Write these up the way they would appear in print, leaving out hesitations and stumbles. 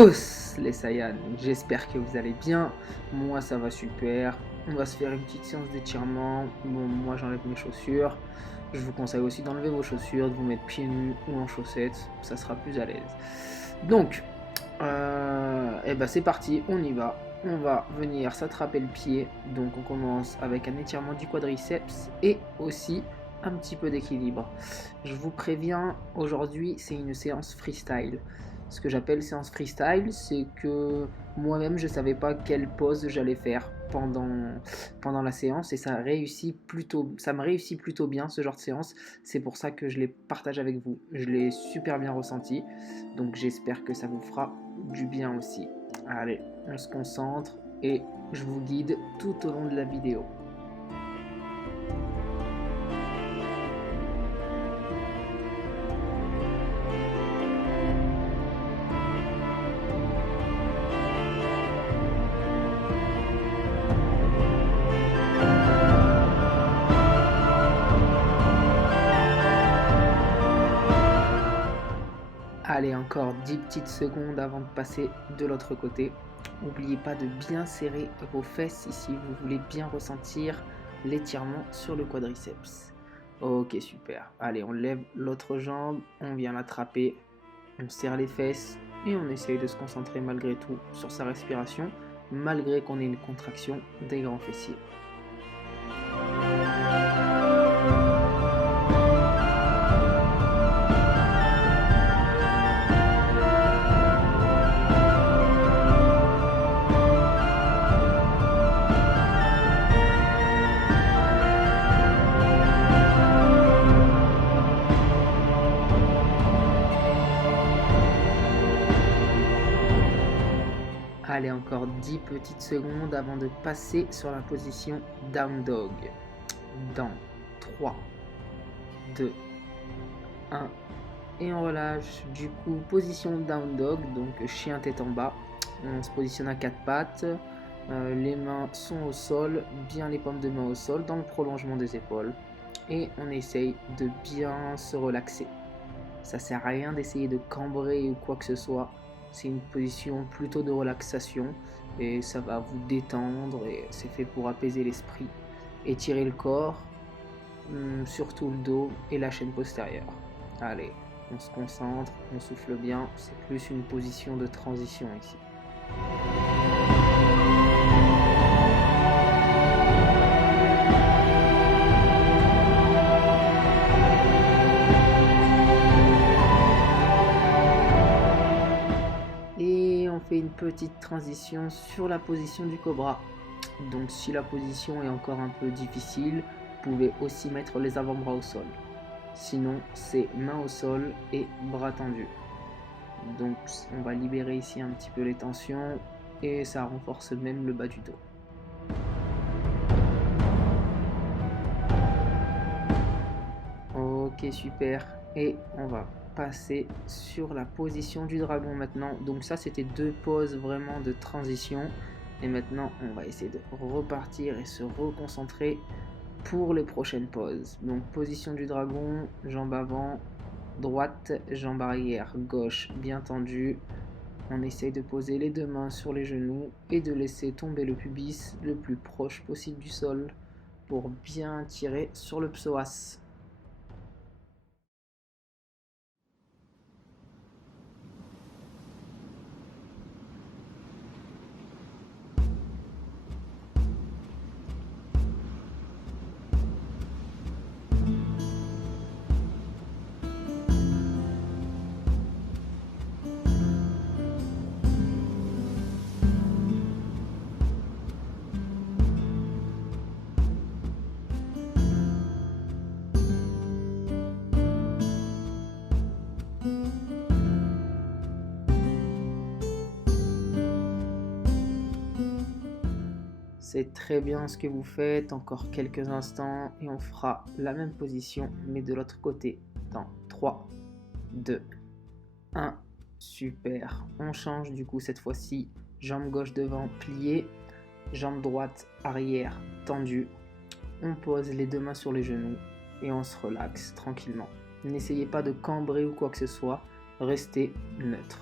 Os les Saiyans, j'espère que vous allez bien, moi ça va super, on va se faire une petite séance d'étirement, bon moi j'enlève mes chaussures, je vous conseille aussi d'enlever vos chaussures, de vous mettre pieds nus ou en chaussettes, ça sera plus à l'aise. Donc, et ben c'est parti, on y va, on va venir s'attraper le pied, donc on commence avec un étirement du quadriceps et aussi un petit peu d'équilibre. Je vous préviens, aujourd'hui c'est une séance freestyle. Ce que j'appelle séance freestyle, c'est que moi-même je savais pas quelle pose j'allais faire pendant la séance et ça me réussit plutôt bien ce genre de séance. C'est pour ça que je les partage avec vous. Je l'ai super bien ressenti, donc j'espère que ça vous fera du bien aussi. Allez, on se concentre et je vous guide tout au long de la vidéo. Allez, encore 10 petites secondes avant de passer de l'autre côté. N'oubliez pas de bien serrer vos fesses si vous voulez bien ressentir l'étirement sur le quadriceps. Ok, super. Allez, on lève l'autre jambe, on vient l'attraper, on serre les fesses et on essaye de se concentrer malgré tout sur sa respiration, malgré qu'on ait une contraction des grands fessiers. Allez, encore 10 petites secondes avant de passer sur la position Down Dog. Dans 3, 2, 1. Et on relâche. Du coup, position Down Dog, donc chien tête en bas. On se positionne à quatre pattes. Les mains sont au sol, bien les paumes de main au sol, dans le prolongement des épaules. Et on essaye de bien se relaxer. Ça sert à rien d'essayer de cambrer ou quoi que ce soit. C'est une position plutôt de relaxation et ça va vous détendre et c'est fait pour apaiser l'esprit. Étirer le corps, surtout le dos et la chaîne postérieure. Allez, on se concentre, on souffle bien, c'est plus une position de transition ici. Et on fait une petite transition sur la position du cobra. Donc si la position est encore un peu difficile, vous pouvez aussi mettre les avant-bras au sol. Sinon, c'est mains au sol et bras tendus. Donc on va libérer ici un petit peu les tensions et ça renforce même le bas du dos. Ok, super. Et on va passer sur la position du dragon maintenant. Donc ça, c'était deux poses vraiment de transition. Et maintenant, on va essayer de repartir et se reconcentrer pour les prochaines poses. Donc position du dragon, jambe avant, droite, jambe arrière, gauche bien tendue. On essaye de poser les deux mains sur les genoux et de laisser tomber le pubis le plus proche possible du sol pour bien tirer sur le psoas. C'est très bien ce que vous faites, encore quelques instants et on fera la même position mais de l'autre côté dans 3, 2, 1, super. On change du coup cette fois-ci, jambe gauche devant pliée, jambe droite arrière tendue. On pose les deux mains sur les genoux et on se relaxe tranquillement. N'essayez pas de cambrer ou quoi que ce soit, restez neutre.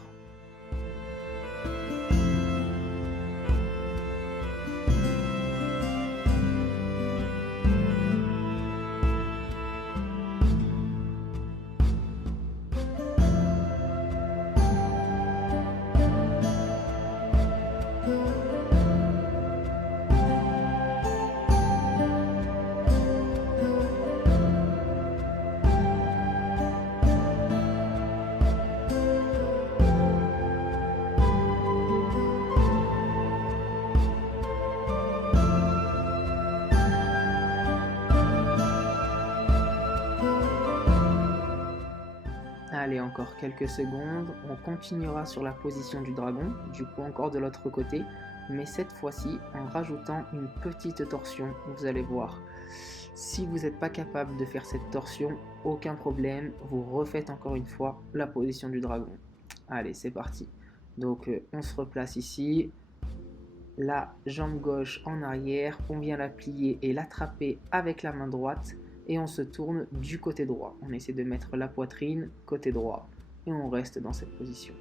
Allez, encore quelques secondes. On continuera sur la position du dragon, du coup encore de l'autre côté, mais cette fois-ci en rajoutant une petite torsion, vous allez voir. Si vous n'êtes pas capable de faire cette torsion, aucun problème, vous refaites encore une fois la position du dragon. Allez, c'est parti. Donc on se replace ici, la jambe gauche en arrière, on vient la plier et l'attraper avec la main droite et on se tourne du côté droit. On essaie de mettre la poitrine côté droit et on reste dans cette position.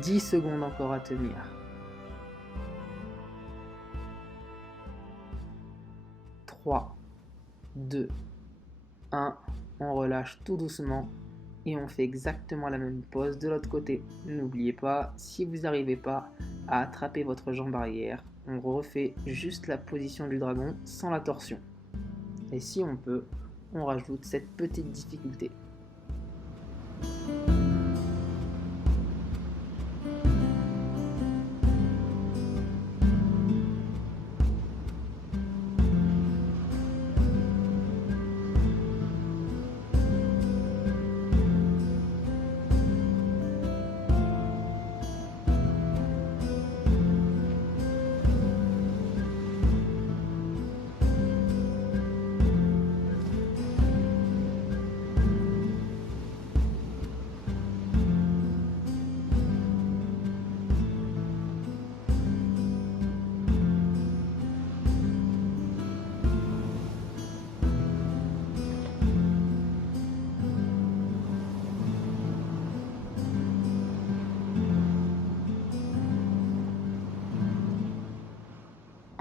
« 10 secondes encore à tenir. 3, 2, 1, on relâche tout doucement et on fait exactement la même pose de l'autre côté. N'oubliez pas, si vous n'arrivez pas à attraper votre jambe arrière, on refait juste la position du dragon sans la torsion. Et si on peut, on rajoute cette petite difficulté.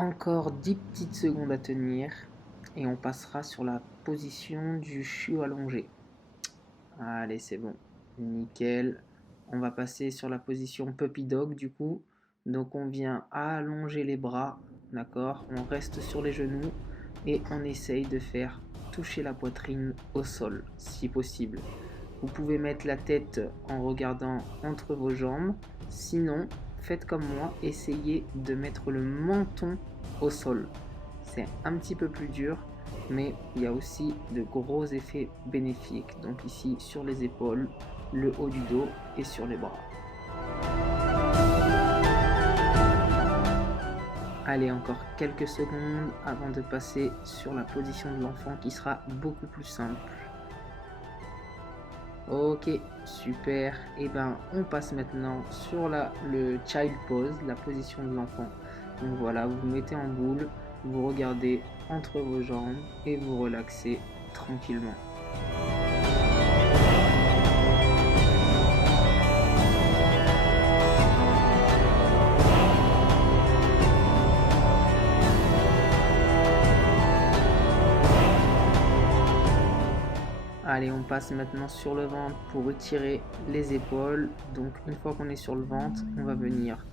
Encore 10 petites secondes à tenir et on passera sur la position du chiot allongé. Allez, c'est bon, nickel. On va passer sur la position puppy dog du coup. Donc on vient allonger les bras, d'accord? On reste sur les genoux et on essaye de faire toucher la poitrine au sol si possible. Vous pouvez mettre la tête en regardant entre vos jambes, sinon faites comme moi, essayez de mettre le menton au sol. C'est un petit peu plus dur, mais il y a aussi de gros effets bénéfiques. Donc ici sur les épaules, le haut du dos et sur les bras. Allez, encore quelques secondes avant de passer sur la position de l'enfant qui sera beaucoup plus simple. Ok, super. Et ben, on passe maintenant sur le child pose, la position de l'enfant. Donc voilà, vous vous mettez en boule, vous regardez entre vos jambes et vous relaxez tranquillement. Allez, on passe maintenant sur le ventre pour retirer les épaules. Donc une fois qu'on est sur le ventre, on va venir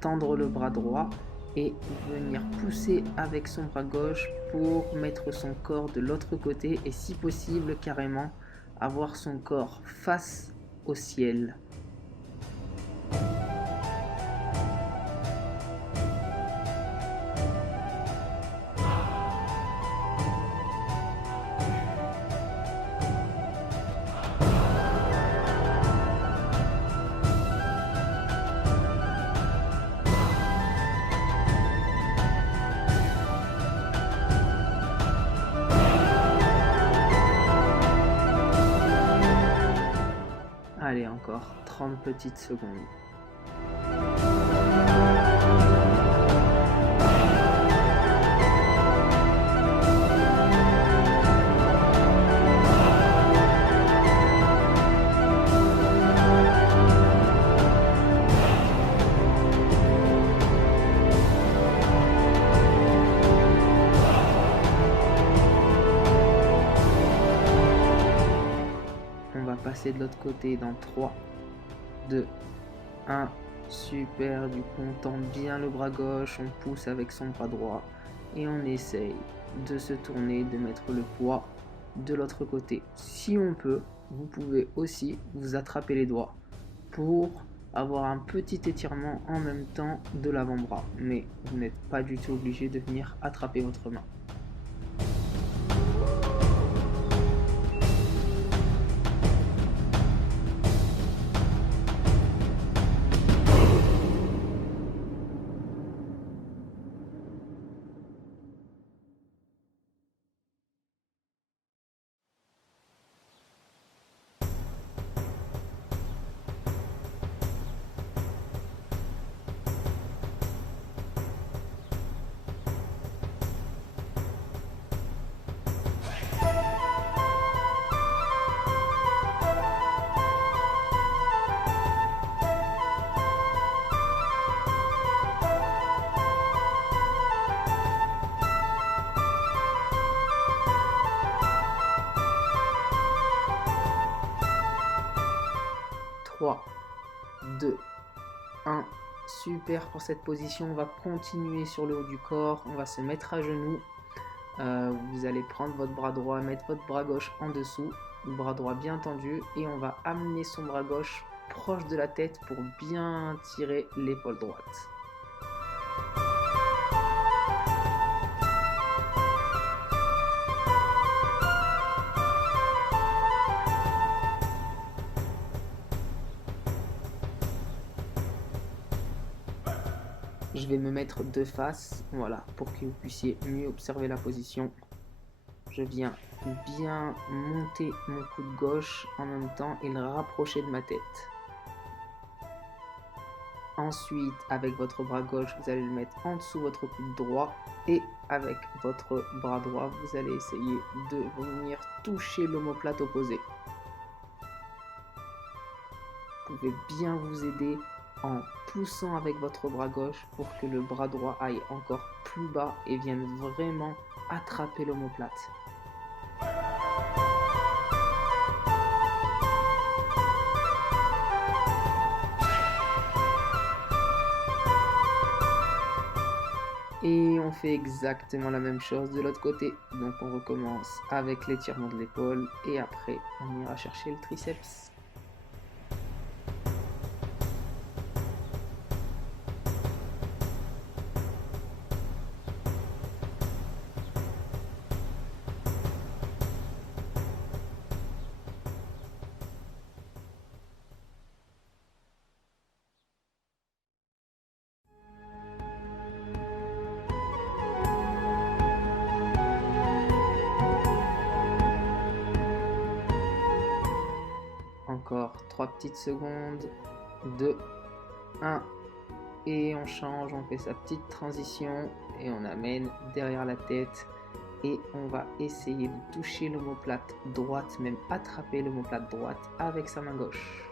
tendre le bras droit et venir pousser avec son bras gauche pour mettre son corps de l'autre côté et si possible carrément avoir son corps face au ciel. Allez, encore 30 petites secondes. passer de l'autre côté dans 3, 2, 1. Super, du coup on tend bien le bras gauche, on pousse avec son bras droit et on essaye de se tourner, de mettre le poids de l'autre côté. Si on peut, vous pouvez aussi vous attraper les doigts pour avoir un petit étirement en même temps de l'avant-bras, mais vous n'êtes pas du tout obligé de venir attraper votre main. Trois, 2, 1. Super pour cette position. On va continuer sur le haut du corps. On va se mettre à genoux. Vous allez prendre votre bras droit, mettre votre bras gauche en dessous, le bras droit bien tendu, et on va amener son bras gauche proche de la tête pour bien tirer l'épaule droite. Je vais me mettre de face, voilà, pour que vous puissiez mieux observer la position. Je viens bien monter mon coude gauche en même temps et le rapprocher de ma tête. Ensuite, avec votre bras gauche, vous allez le mettre en dessous de votre coude droit et avec votre bras droit, vous allez essayer de venir toucher l'omoplate opposée. Vous pouvez bien vous aider en poussant avec votre bras gauche pour que le bras droit aille encore plus bas et vienne vraiment attraper l'omoplate. Et on fait exactement la même chose de l'autre côté. Donc on recommence avec l'étirement de l'épaule et après on ira chercher le triceps. Encore 3 petites secondes, 2, 1, et on change, on fait sa petite transition et on amène derrière la tête et on va essayer de toucher l'omoplate droite, même attraper l'omoplate droite avec sa main gauche.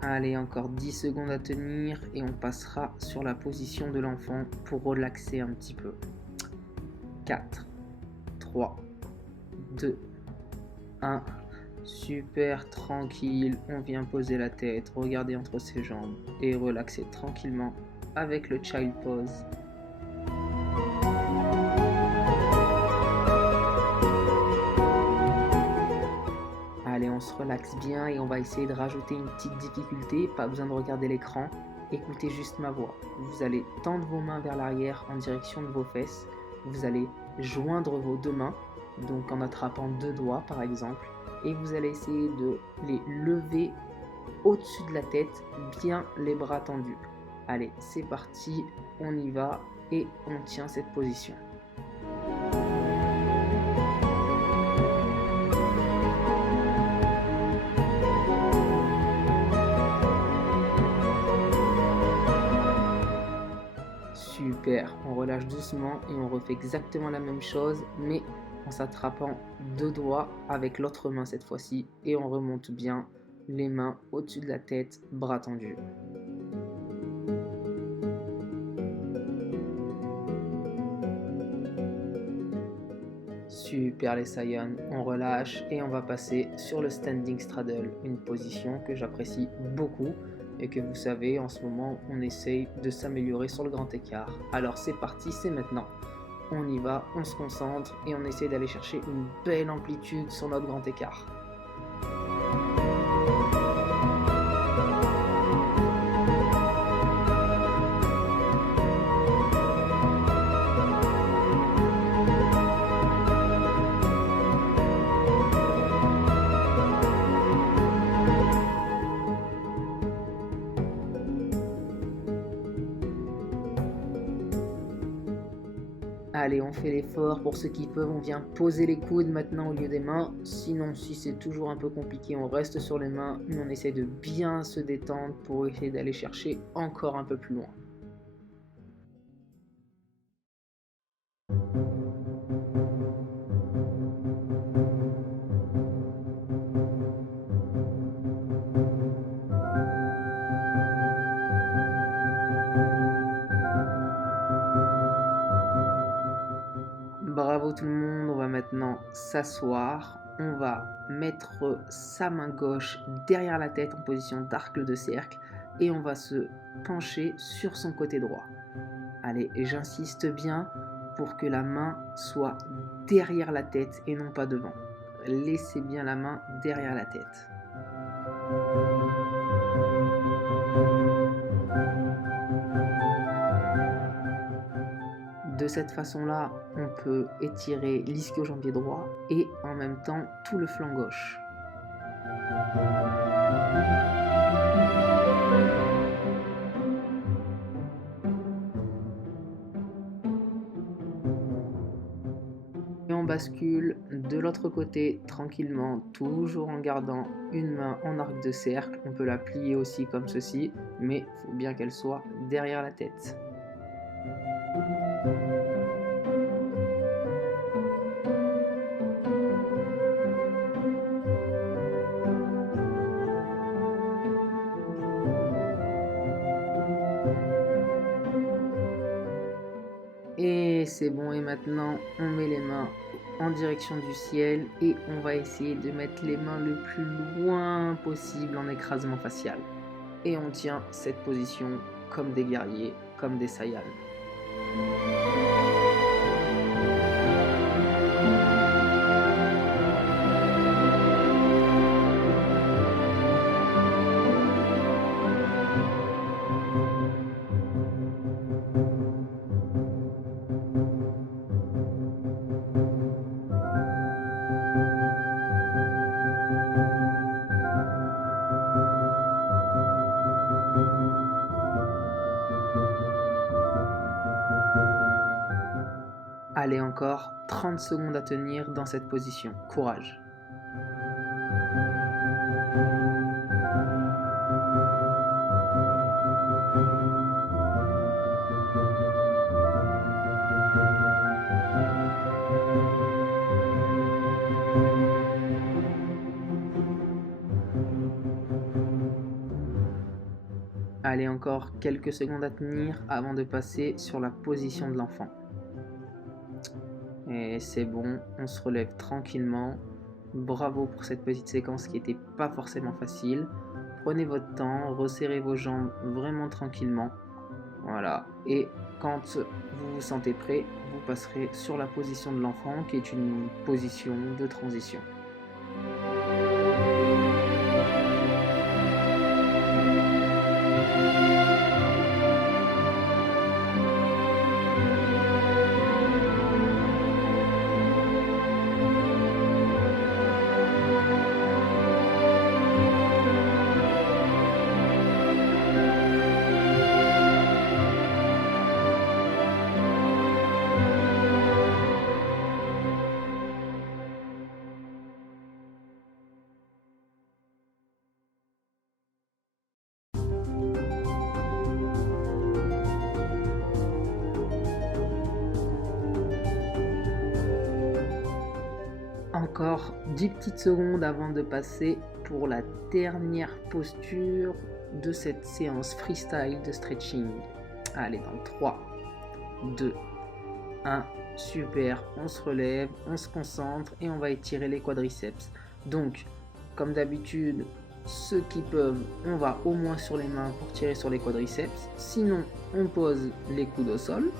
Allez, encore 10 secondes à tenir et on passera sur la position de l'enfant pour relaxer un petit peu. 4, 3, 2, 1. Super, tranquille. On vient poser la tête, regarder entre ses jambes et relaxer tranquillement avec le Child Pose. Allez, on se relaxe bien et on va essayer de rajouter une petite difficulté. Pas besoin de regarder l'écran. Écoutez juste ma voix. Vous allez tendre vos mains vers l'arrière en direction de vos fesses. Vous allez joindre vos deux mains, donc en attrapant deux doigts par exemple. Et vous allez essayer de les lever au-dessus de la tête, bien les bras tendus. Allez, c'est parti, on y va et on tient cette position. Super, on relâche doucement et on refait exactement la même chose, mais en s'attrapant deux doigts avec l'autre main cette fois-ci et on remonte bien les mains au-dessus de la tête, bras tendus. Super les Saiyans, on relâche et on va passer sur le standing straddle, une position que j'apprécie beaucoup et que vous savez, en ce moment, on essaye de s'améliorer sur le grand écart. Alors c'est parti, c'est maintenant. On y va, on se concentre et on essaie d'aller chercher une belle amplitude sur notre grand écart. Allez, on fait l'effort, pour ceux qui peuvent, on vient poser les coudes maintenant au lieu des mains. Sinon, si c'est toujours un peu compliqué, on reste sur les mains, mais on essaie de bien se détendre pour essayer d'aller chercher encore un peu plus loin. Bravo tout le monde, on va maintenant s'asseoir. On va mettre sa main gauche derrière la tête en position d'arc de cercle et on va se pencher sur son côté droit. Allez, j'insiste bien pour que la main soit derrière la tête et non pas devant. Laissez bien la main derrière la tête. De cette façon-là, on peut étirer l'ischio-jambier droit et en même temps tout le flanc gauche. Et on bascule de l'autre côté tranquillement, toujours en gardant une main en arc de cercle. On peut la plier aussi comme ceci, mais il faut bien qu'elle soit derrière la tête. Et c'est bon, et maintenant on met les mains en direction du ciel et on va essayer de mettre les mains le plus loin possible en écrasement facial. Et on tient cette position comme des guerriers, comme des Saiyans. Allez, encore 30 secondes à tenir dans cette position. Courage. Allez, encore quelques secondes à tenir avant de passer sur la position de l'enfant. Et c'est bon, on se relève tranquillement. Bravo pour cette petite séquence qui n'était pas forcément facile. Prenez votre temps, resserrez vos jambes vraiment tranquillement. Voilà, et quand vous vous sentez prêt, vous passerez sur la position de l'enfant qui est une position de transition. Encore 10 petites secondes avant de passer pour la dernière posture de cette séance freestyle de stretching. Allez, dans 3, 2, 1, Super, on se relève, on se concentre et on va étirer les quadriceps. Donc, comme d'habitude, ceux qui peuvent, on va au moins sur les mains pour tirer sur les quadriceps. Sinon, on pose les coudes au sol.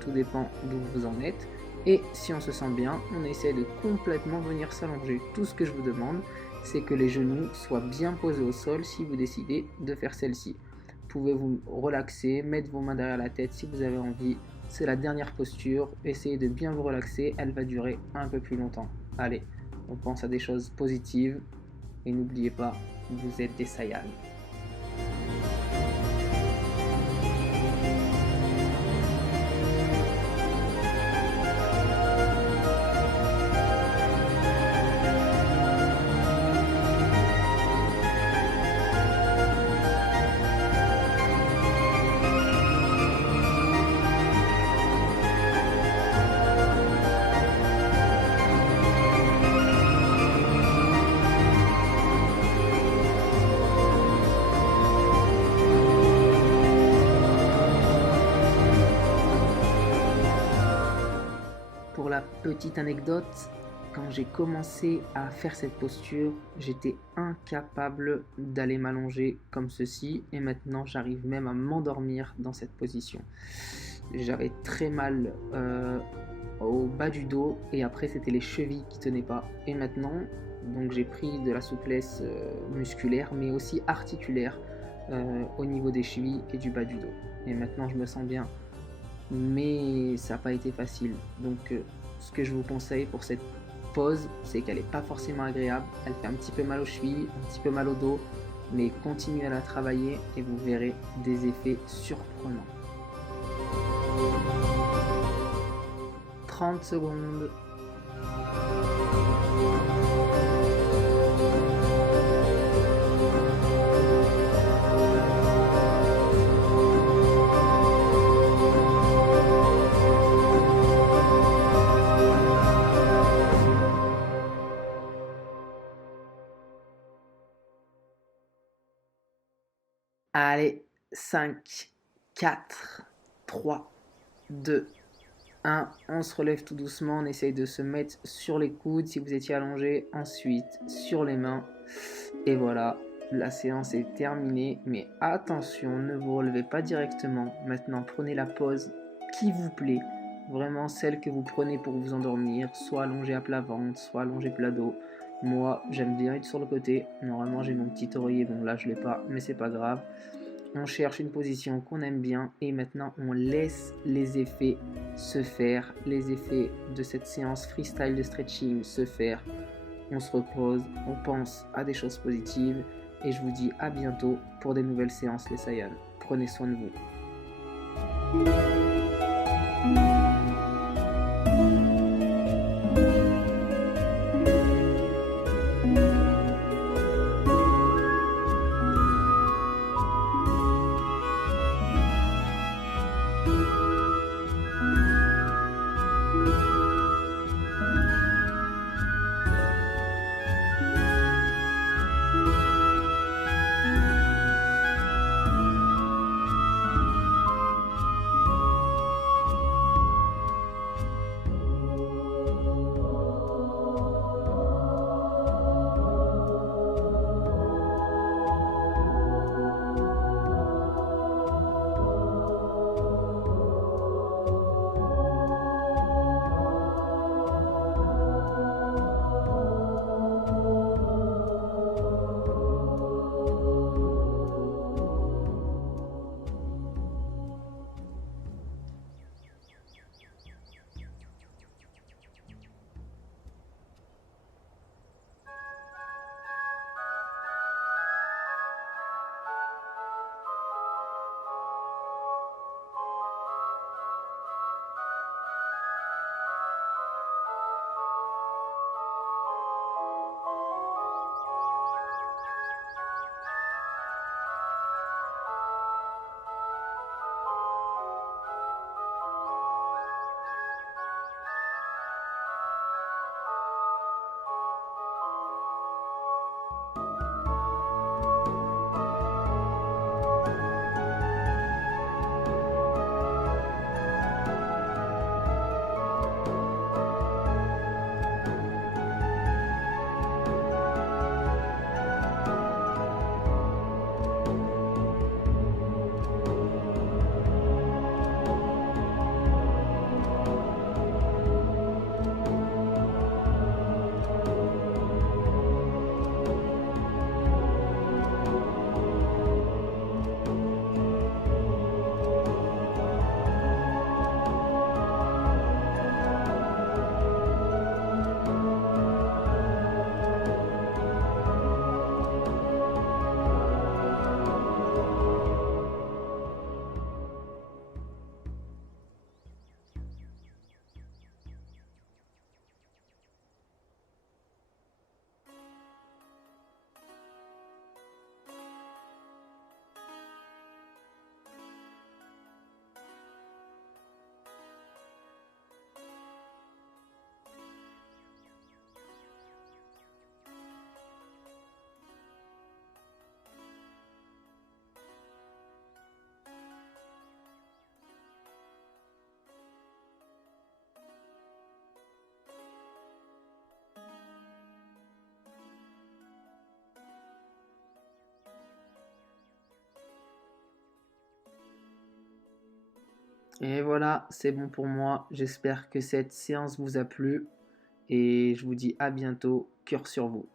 Tout dépend d'où vous en êtes. Et si on se sent bien, on essaie de complètement venir s'allonger. Tout ce que je vous demande, c'est que les genoux soient bien posés au sol si vous décidez de faire celle-ci. Vous pouvez vous relaxer, mettre vos mains derrière la tête si vous avez envie. C'est la dernière posture. Essayez de bien vous relaxer. Elle va durer un peu plus longtemps. Allez, on pense à des choses positives. Et n'oubliez pas, vous êtes des Saiyans. Pour la petite anecdote, quand j'ai commencé à faire cette posture, j'étais incapable d'aller m'allonger comme ceci et maintenant j'arrive même à m'endormir dans cette position. J'avais très mal au bas du dos et après c'était les chevilles qui tenaient pas. Et maintenant, donc j'ai pris de la souplesse musculaire mais aussi articulaire au niveau des chevilles et du bas du dos. Et maintenant je me sens bien. Mais ça n'a pas été facile. Donc ce que je vous conseille pour cette pause, c'est qu'elle n'est pas forcément agréable. Elle fait un petit peu mal aux chevilles, un petit peu mal au dos, mais continuez à la travailler et vous verrez des effets surprenants. 30 secondes. Allez, 5, 4, 3, 2, 1. On se relève tout doucement, on essaye de se mettre sur les coudes si vous étiez allongé, ensuite sur les mains. Et voilà, la séance est terminée, mais attention, ne vous relevez pas directement. Maintenant, prenez la pause qui vous plaît, vraiment celle que vous prenez pour vous endormir, soit allongé à plat ventre, soit allongé plat dos. Moi, j'aime bien être sur le côté. Normalement, j'ai mon petit oreiller, bon là je l'ai pas, mais c'est pas grave. On cherche une position qu'on aime bien et maintenant on laisse les effets se faire, les effets de cette séance freestyle de stretching se faire. On se repose, on pense à des choses positives et je vous dis à bientôt pour des nouvelles séances les Saiyans. Prenez soin de vous. Et voilà, c'est bon pour moi. J'espère que cette séance vous a plu et je vous dis à bientôt. Cœur sur vous.